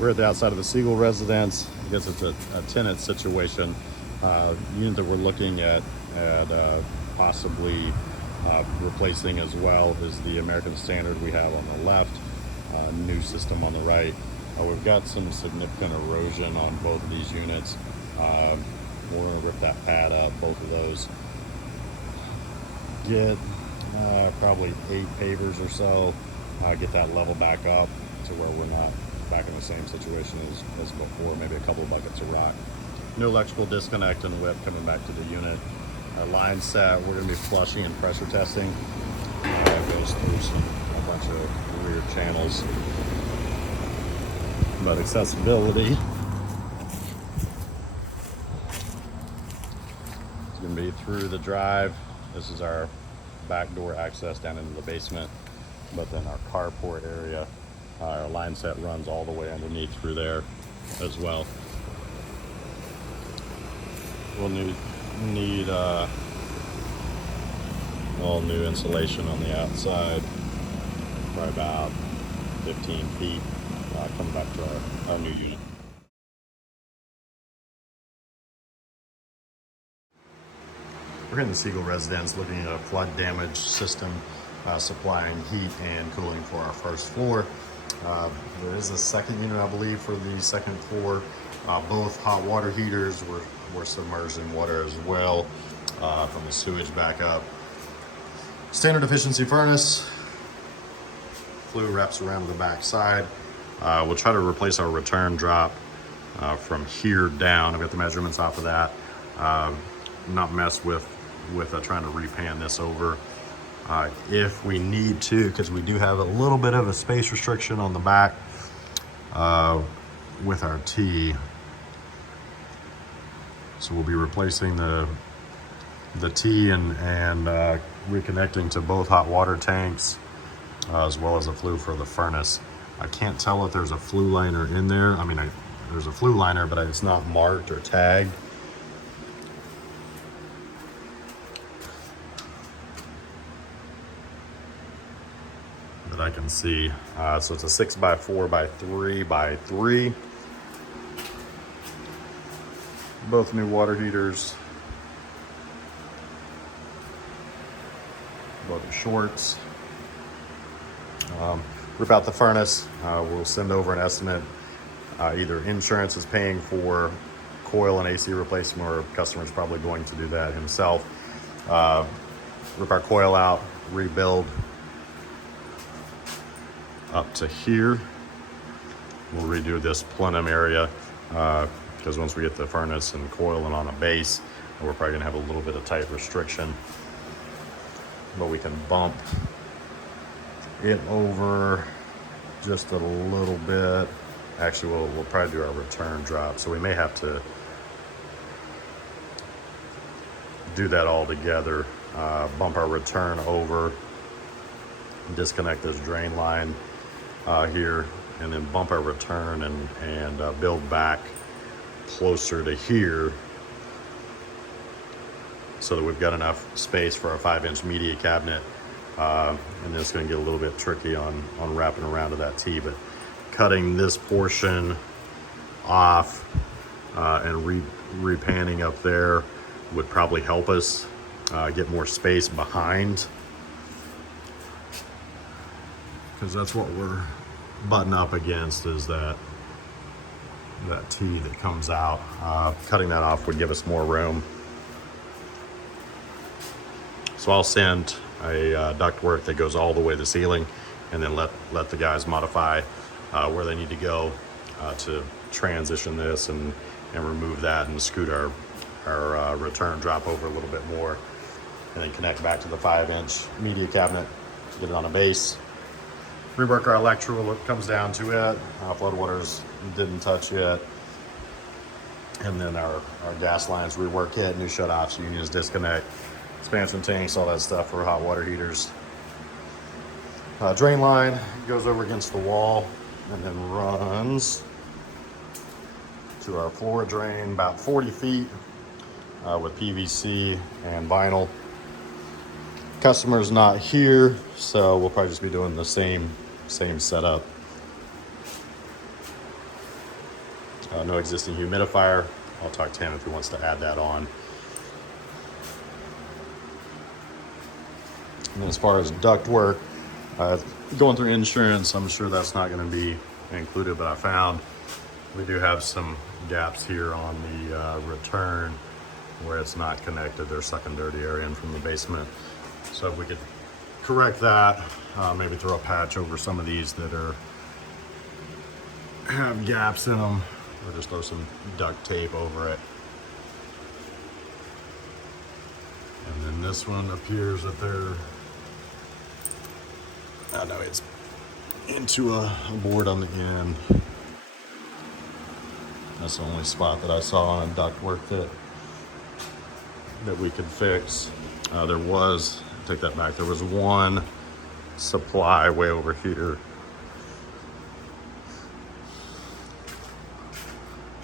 We're at the outside of the Siegel residence. I guess it's a tenant situation. Unit that we're looking at possibly replacing as well is the American Standard we have on the left, new system on the right. We've got some significant erosion on both of these units. We're going to rip that pad up, both of those. Get probably 8 pavers or so, get that level back up to where we're not back in the same situation as before, maybe a couple of buckets of rock. No electrical disconnect and whip coming back to the unit. Line set, we're going to be flushing and pressure testing. Goes through a bunch of weird channels. But accessibility, it's going to be through the drive. This is our back door access down into the basement, but then our carport area, our line set runs all the way underneath through there as well. We'll need all new insulation on the outside, probably about 15 feet coming back to our new unit. We're in the Siegel residence looking at a flood damage system supplying heat and cooling for our first floor. There is a second unit, I believe, for the second floor. Both hot water heaters were submerged in water as well from the sewage backup. Standard efficiency furnace. Flue wraps around the back side. We'll try to replace our return drop from here down. I've got the measurements off of that. Not mess with trying to repan this over. If we need to, because we do have a little bit of a space restriction on the back with our T. So we'll be replacing the T and reconnecting to both hot water tanks as well as a flue for the furnace. I can't tell if there's a flue liner in there. I mean, there's a flue liner, but it's not marked or tagged. That I can see. So it's a 6x4x3x3. Both new water heaters. Both are shorts. Rip out the furnace. We'll send over an estimate. Either insurance is paying for coil and AC replacement, or customer's probably going to do that himself. Rip our coil out, rebuild up to here. We'll redo this plenum area because once we get the furnace and coil and on a base, we're probably gonna have a little bit of tight restriction, but we can bump it over just a little bit. Actually, we'll probably do our return drop, so we may have to do that all together. Bump our return over, disconnect this drain line here, and then bump our return and build back closer to here so that we've got enough space for a 5-inch media cabinet. And then it's going to get a little bit tricky on wrapping around to that T, but cutting this portion off and repanning up there would probably help us get more space behind, because that's what we're butting up against, is that T that comes out. Cutting that off would give us more room. So I'll send a ductwork that goes all the way to the ceiling, and then let the guys modify where they need to go to transition this and remove that and scoot our return drop over a little bit more, and then connect back to the 5-inch media cabinet to get it on a base. Rework our electrical, it comes down to it. Flood waters didn't touch yet. And then our gas lines, rework it, new shutoffs, unions, disconnect, expansion tanks, all that stuff for hot water heaters. Drain line goes over against the wall and then runs to our floor drain about 40 feet with PVC and vinyl. Customer's not here, so we'll probably just be doing the same setup. No existing humidifier. I'll talk to him if he wants to add that on. And then as far as duct work, going through insurance, I'm sure that's not going to be included, but I found we do have some gaps here on the return where it's not connected. They're sucking dirty air in from the basement. So if we could correct that, maybe throw a patch over some of these that have gaps in them, or just throw some duct tape over it. And then this one appears that it's into a board on the end. That's the only spot that I saw on a ductwork that we could fix. Take that back, there was one supply way over here.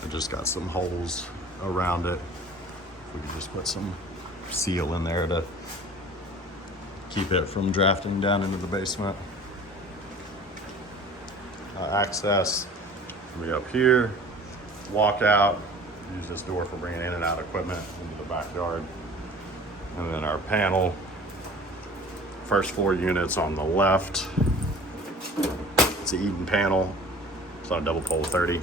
I just got some holes around it. If we could just put some seal in there to keep it from drafting down into the basement. Access, we up here, walk out, use this door for bringing in and out equipment into the backyard. And then our panel, first 4 units on the left. It's an Eden panel, it's on a double pole 30.